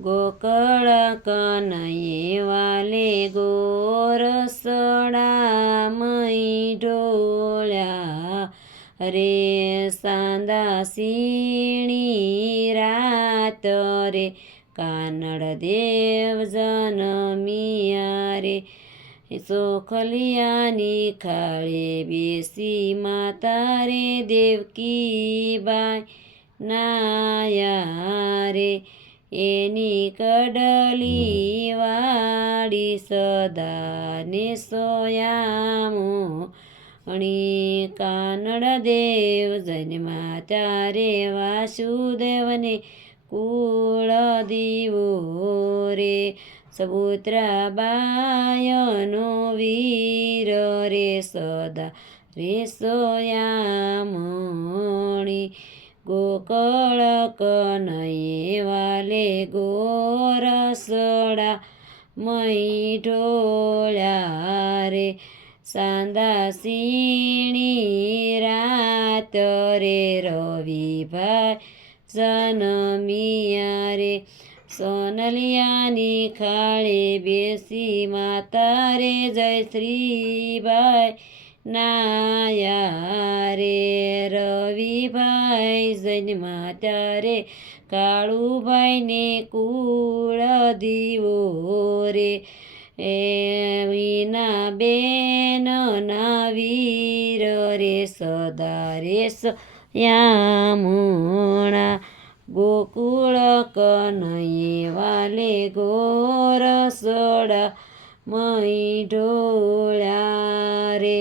गोकळ कनये वाले गोरसडा मई ढोळ्या रे सांदा सीणी रात रे कानड देव जनमिया रे सोखलियानी खाळे बेसी माता रे देवकी बाय नाया रे एनी कडली वाडी सदा ने सोयामो आणि कानड देव जन्मा त्यारे वासुदेवने कुळ दिवो रे सबुत्रा बायनो वीर रे सदा रे सोयामणी गोकळ कनये वाले गोरसडा मई ढोळ्या रे सांदा सीणी रात रे रविभाई जनमिया रे सोनलियानी खाळे बेसी माता रे जयश्रीबाई नाया रे रविभाई जन्मा त्यारे काळूबाईने कुळ दिवो रे विना बेन वीर रे सदा रे यामुणा गोकुळ कनये वाले गोरसडा मई ढोळ्या रे।